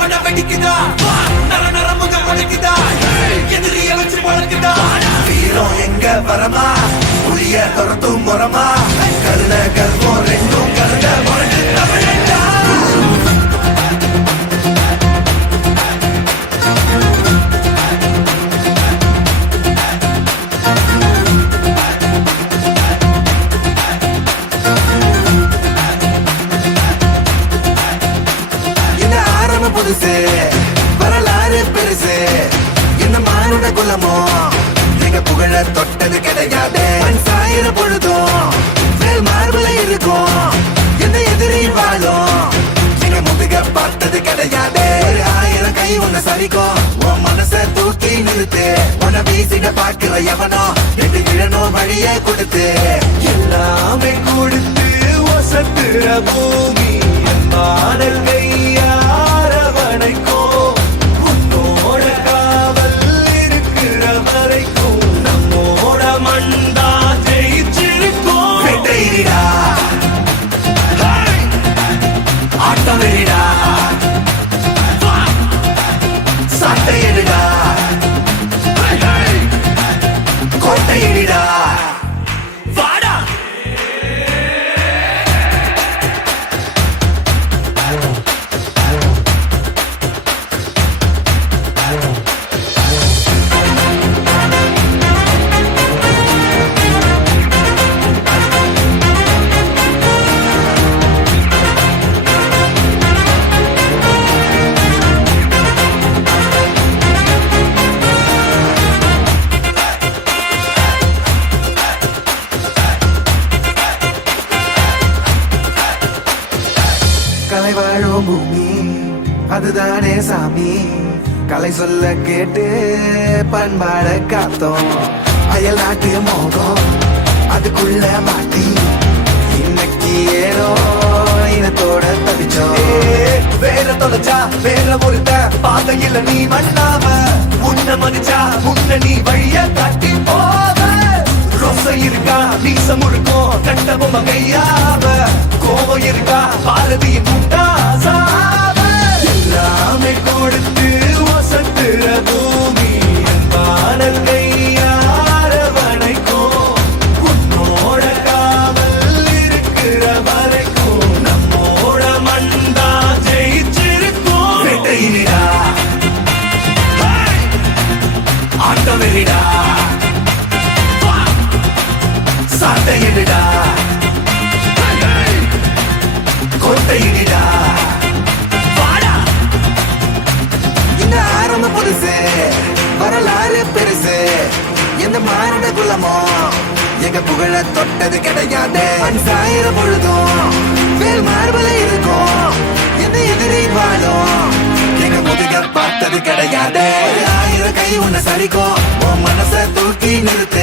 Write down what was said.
பட வெடிக்குதா நர நரமுக வளைக்குதா எதிரிய வச்சு வளர்க்குதா வீரம் எங்க வரமா புரிய துரத்தும் முறமா கருண கர்வம் ரெண்டும் கருண முரட்டு தமிழண்டா புதுசு வரலாறு பெருசு என்ன மானுட குலமோ எங்க புகழ தொட்டது கிடையாது சாயிர பொழுதும் மேல் மார்பல இருக்கும் எந்த எதிரி வாழும் எங்க முதுக பார்த்தது கிடையாது 1000 கை உன்னை சரிக்கும் உன் மனச தூக்கி நிறுத்து உன்னை வீசிட பாக்குற எவனோ எட்டு இழனோ வழிய கொடுத்து எல்லாமே கொடுத்து வசத்துற பூமி மாடல் கையா உன்னோட காவல் இருக்கிற வரைக்கும் நம்மோட மண்டா ஜெயிச்சிருக்கும் வெற்றிடா ஆட்டம் வெளிடா சட்டையிடா கோட்டையிடா வாடா கலை வாழும் பூமி அதுதானே சாமி கலை சொல்ல கேட்டு பண்பாட காத்தோம் அயல் நாட்டு மோகம் அதுக்குள்ள மாட்டி இன்னைக்கு ஏனோ இனத்தோட தவிச்சோம் வேற தொலைச்சா வேற ஒருத்த பாதையில நீ மண்ணாம உன்ன மதிச்சா முன்ன நீ வழிய காட்டி போத ரோசை இருக்கா நீசம் இருக்கும் கட்டபொம்ம கையாவ கோவம் இருக்கா பாரதியின் முட்டாசாவ எல்லாமே கொடுத்து வசத்துற பூமி பாடல் கையார வனைக்கும் உன்னோட காவல் இருக்கிற வரைக்கும் நம்மோட மண்டா ஜெயிச்சிருக்கும் வெட்டையிடா ஆட்டம் வெளிடா சட்டையிடா கோட்டையிடா வாடா இந்த ஆரம்ப புதுசு வரலாறு பெருசு எந்த மானுட குலமோ எங்க புகழ தொட்டது கிடையாது சாயிர பொழுதும் வேல் மார்பல இருக்கும் எந்த எதிரி வாழும் எங்க முதுக பார்த்தது கிடையாது 1000 கை உன்னை சரிக்கும் உன் மனச தூக்கி நிறுத்து